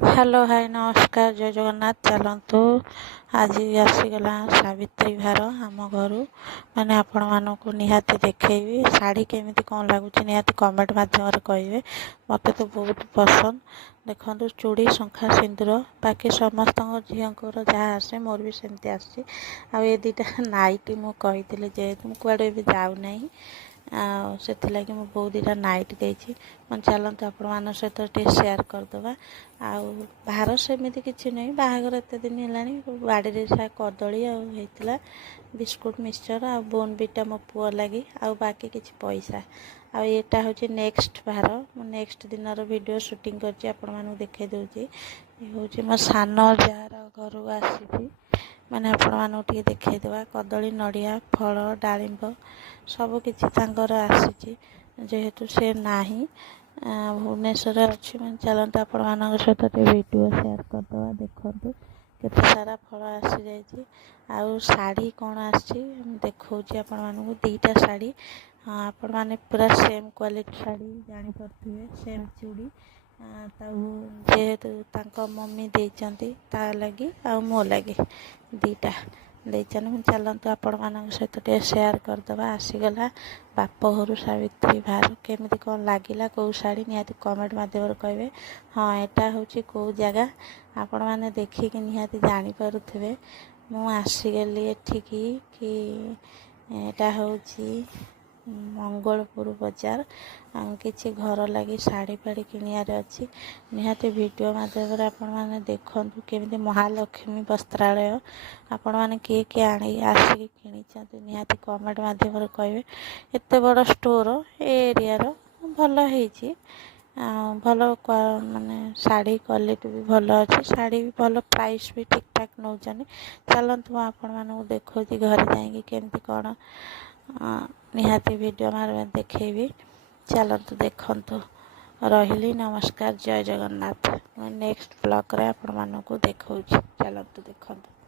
Hello hi नमस्कार जय जगन्नाथ। चलतु आज आसीगला सावित्री भार आम घर मैंने आपण मानक निहाती देखी शाढ़ी केमी कौन लगुच निहाती कमेंट मध्यम कहे। मत तो बहुत पसंद। देखो चूड़ी शंखा सिंदूर बाकी समस्त झीर जहाँ आसे मोर भी सेमती आसी। ये दुटा नाइटी मुझे जेहेतु मुझे कड़े भी जाऊना से बहुत दुटा नाइट देती चलते आपण मान सहित सेयार करदे। आहार सेमती किसी नहीं बाहागर एत दिन है बाड़ी कदली आईला बिस्कुट मिक्सचर आ बोनविटा मो पुआ लगी आ बाकी किसी पैसा आईटा हूँ नेक्स्ट भार नेक्स्ट दिन वीडियो शूटिंग कर देखे दूसरी हूँ मो सान जार घर आसी मैंने आपण मानक देखईदेवा कदली नड़िया फल डालिंब सबकि आसी जेहेतु से नाही भुवनेश्वर अच्छी मैं चलते आपण मान सहित वीडियो सेयार करदे। देखु केते सारा फल आसी जाइए आउ शाढ़ी कौन आसी देखा आपण मानक दुईटा शाढ़ी आपण मैंने पूरा सेम क्वालिटी शाढ़ी जापे सेम चूड़ी जेहेतु मम्मी देती लगी आ मो लगी दुईटा देचन चलतु आपण मान सहित सेयार करदे। आसीगला बाप घर सावित्री भार केमी कौन लगिला कौ शाढ़ी निहाती कमेंट मध्यम कहे। हाँ यहाँ हूँ कौ जगह आपण मैंने देखिक निहाती जानीपे मु आसीगली एठिकी कि यहाँ हूँ मंगलपुर बजार किसी घर लगी शाढ़ी फाड़ी किणियार अच्छी निहाती वीडियो मध्यम आपण मैंने देखु केमी महालक्ष्मी वस्त्रालय आपण मैंने किए किए आसिक कि निहाती कमेंट मध्यम कहे। एत बड़ स्टोर एरिया भल है भल माने शाढ़ी क्वालिटी भी भल अच्छे शाढ़ी भी भल प्राइस भी ठीक ठाक नौचनी। चलतु आपण मानक देखो घर जाकि कौन निहाती वीडियो मार देखेबी। चलतु देखंतु रही नमस्कार जय जगन्नाथ। नेक्स्ट ब्लॉग रे आपण मानक देखौछि चलतु देखंतु।